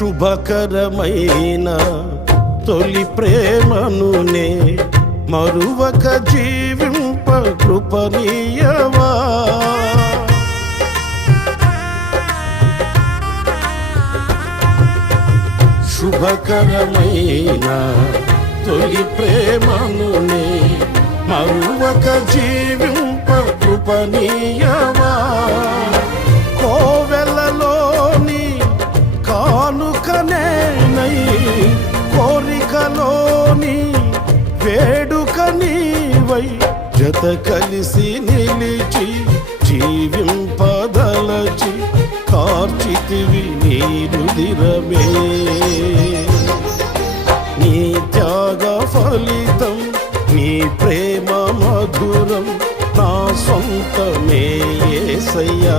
శుభకరమైన తొలి ప్రేమనునే మరువక జీవింప కృపనీయవా. శుభకరమైన తొలి ప్రేమనునే మరువక జీవింప కృపనీయవా. కోవెలలోని కానుకనేనై కోరికలోని వేడుక నీవై జత కలిసి నిలిచి జీవింపదలచి కార్చితివి నీ రుధిరమే. నీ త్యాగ ఫలితం నీ ప్రేమ మధురం నా సొంతమే యేసయ్యా.